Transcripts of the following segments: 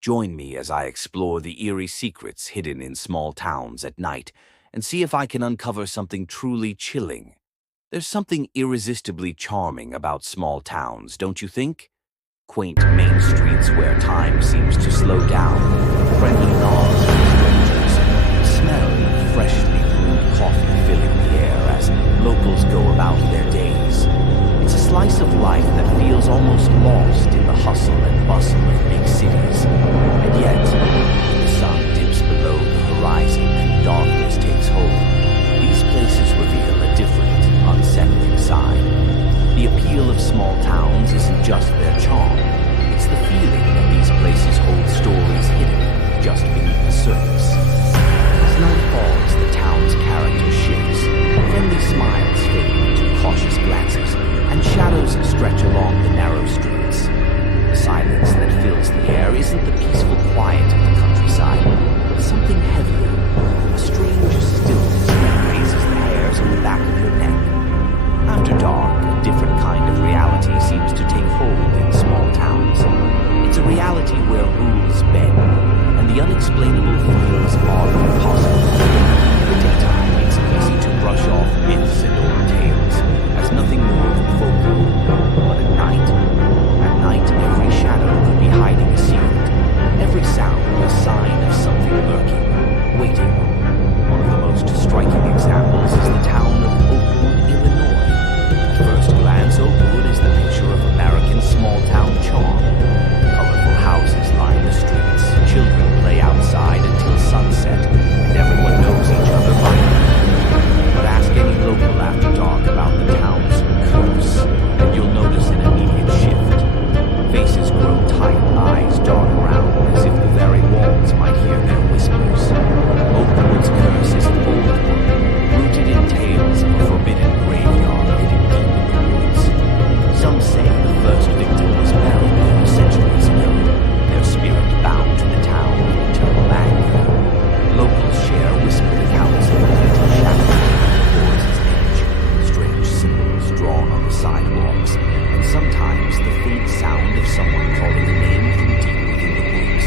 Join me as I explore the eerie secrets hidden in small towns at night and see if I can uncover something truly chilling. There's something irresistibly charming about small towns, don't you think? Quaint main streets where time seems to slow down, friendly nods from strangers, the smell of freshly brewed coffee filling the air as locals go about their days. It's a slice of life that feels almost lost in the hustle and bustle of big cities. And yet, when the sun dips below the horizon and darkness takes hold, these places reveal a different, unsettling side. The appeal of small towns isn't just their charm, it's the feeling that these places hold stories hidden just beneath the surface. As night falls, the town's character shifts. Friendly smiles fade into cautious glances, and shadows stretch along the narrow streets. The silence that fills the air isn't the peaceful quiet of the countryside, but something heavier, a strange stillness that raises the hairs on the back of your neck. After dark, a different kind of reality seems to take hold in small towns. It's a reality where rules bend, and the unexplainable feels oddly possible. In the daytime, it's easy to brush off myths and old tales as nothing more than folklore. But at night, every shadow could be hiding a secret. Every sound a sign of something lurking, waiting. One of the most striking examples is the town of Oakwood, Illinois. At first glance, Oakwood is the picture of American small-town charm. Colorful houses line the streets, children play outside until sunset, and everyone knows each other by name. But ask any local after dark about the town's curse, and you'll notice an immediate shift. Faces grow tight, eyes dart around as if the very walls might hear their whispers. Oakwood's curse is an old one, rooted in tales of a forbidden graveyard hidden deep in the woods. Some say the first victim was buried there centuries ago, their spirit bound to the town in eternal anger. Locals share whispered accounts of the little shadow towards its edge, strange symbols drawn on the sidewalks, and sometimes the faint sound of someone calling a name from deep within the woods.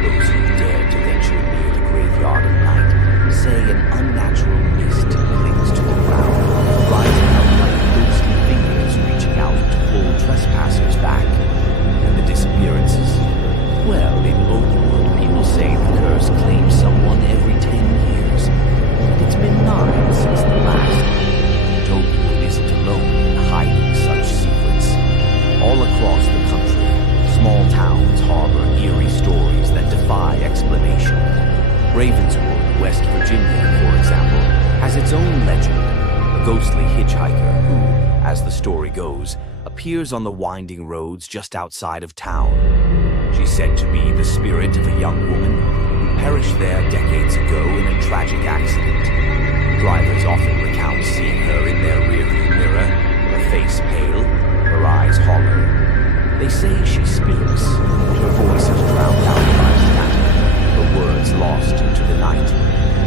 Those who dare to venture near the graveyard at night say an unnatural mist clings to the ground, rising up like ghostly fingers reaching out to pull trespassers back. And the disappearances? Well, in Oakwood, people say the curse claims someone every 10 years. But it's been 9 since the last. But Oakwood isn't alone in hiding such secrets. All across the country, small towns harbor eerie stories that defy explanation. Ravenswood, West Virginia, for example, has its own legend, a ghostly hitchhiker who, as the story goes, appears on the winding roads just outside of town. She's said to be the spirit of a young woman who perished there decades ago in a tragic accident. Drivers often recount seeing her in their rearview mirror, her face pale, her eyes hollow. They say she speaks, but her voice is drowned out by static, her words lost into the night.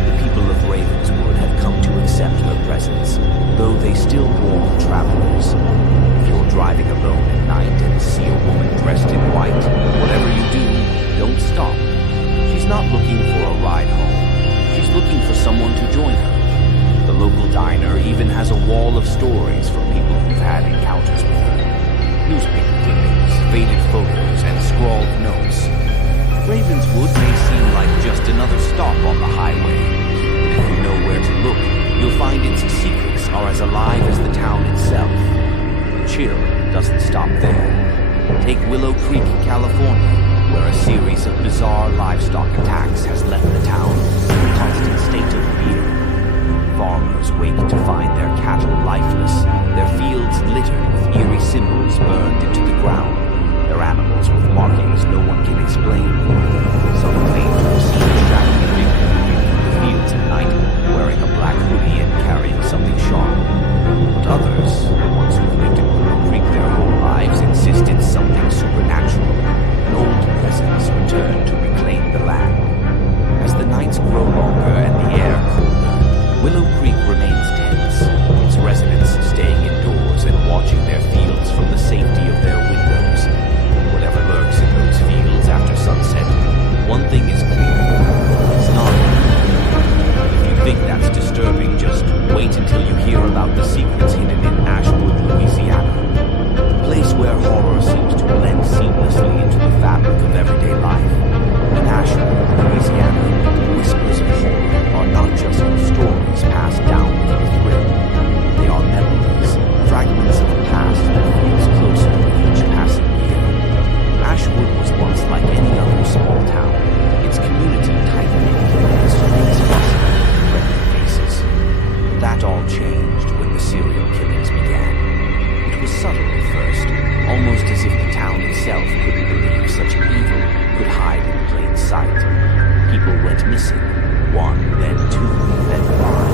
The people of Ravenswood have come to accept her presence, though they still warn travelers. If you're driving alone at night and see a woman dressed in white, whatever you do, don't stop. She's not looking for a ride home. She's looking for someone to join her. The local diner even has a wall of stories from people who've had encounters with her. Newspaper clippings, faded photos, and scrawled notes. Ravenswood may seem like just another stop on the highway, but if you know where to look, you'll find its secrets are as alive as the town itself. The chill doesn't stop there. Take Willow Creek, California, where a series of bizarre livestock attacks has left the town in a constant state of fear. Farmers wake to find their cattle lifeless, their fields littered with eerie symbols burned into the ground, their animals with markings no one can explain. Some claim to have seen a shadowy figure moving through the fields at night, wearing a black hoodie and carrying something sharp. But others, the ones who've lived in Willow Creek their whole lives, insist it's something supernatural. An old presence returned to reclaim the land. As the nights grow longer and the air colder, Willow Creek remains tense, its residents staying indoors and watching their fields from the safety of their windows. Whatever lurks in those fields after sunset sight. People went missing. One, then two, then five.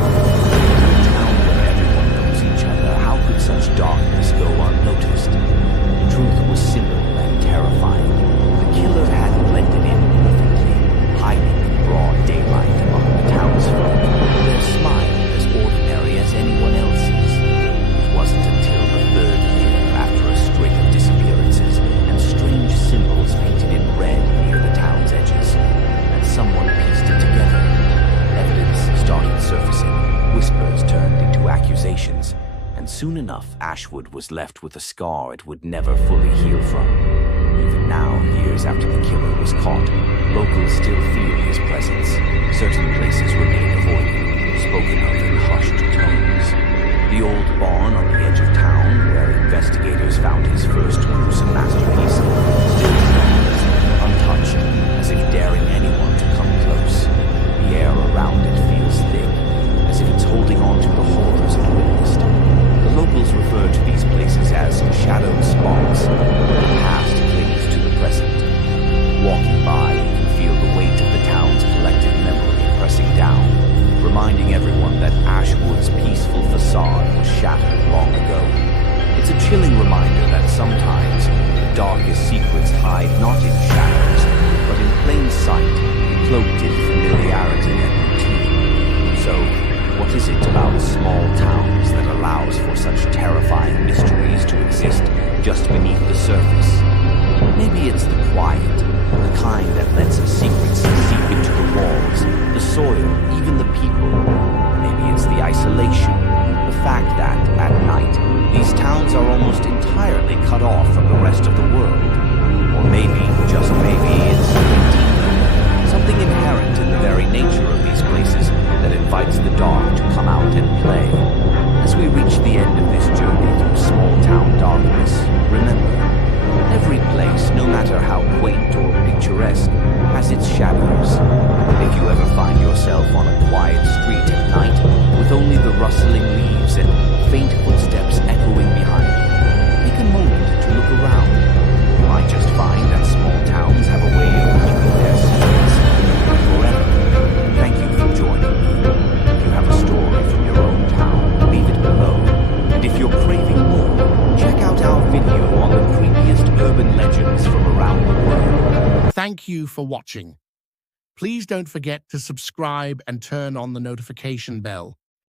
In a town where everyone knows each other, how could such darkness go unnoticed? The truth was simple and terrifying. The killer had blended in perfectly, hiding in broad daylight among the townsfolk, their smile as ordinary as anyone else's. It wasn't until the third year, after a string of disappearances and strange symbols painted in red near the town's edges, that someone pieced it together. Evidence started surfacing, whispers turned into accusations, and soon enough Ashwood was left with a scar it would never fully heal from. Even now, years after the killer was caught, locals still feel his presence. Certain places remain avoided, spoken of in hushed tones. The old barn on the edge of town, where investigators found his first gruesome masterpiece, still stands, untouched, as if daring anyone to come close. The air around it feels thick, as if it's holding on to the horrors it witnessed. The locals refer to these places as shadowed spots. The past clings to the present. Walking by, you can feel the weight of the town's collective memory pressing down, reminding everyone that Ashwood's peaceful facade was shattered long ago. It's a chilling reminder that sometimes the darkest secrets hide not in shadows, but in plain sight, cloaked in familiarity and routine. So, what is it about small towns that allows for such terrifying mysteries to exist just beneath the surface? Maybe it's the quiet, the kind that lets secrets seep into the walls, the soil, even the people. Maybe it's the isolation, the fact that, at night, these towns are almost entirely cut off from the rest of the world. Or maybe, just maybe, it's something deeper, something inherent in the very nature of these places that invites the dark to come out and play. As we reach the end of this journey through small-town darkness, remember, every place, no matter how quaint or picturesque, has its shadows. If you ever find yourself on a quiet street at night, with only the rustling leaves and faint footsteps echoing behind you, take a moment to look around. You might just find that small towns have a way of keeping their secrets forever. Thank you for joining me. If you have a story from your own town, leave it below. And if you're craving more, check out our video on the creepiest urban legends from around the world. Thank you for watching. Please don't forget to subscribe and turn on the notification bell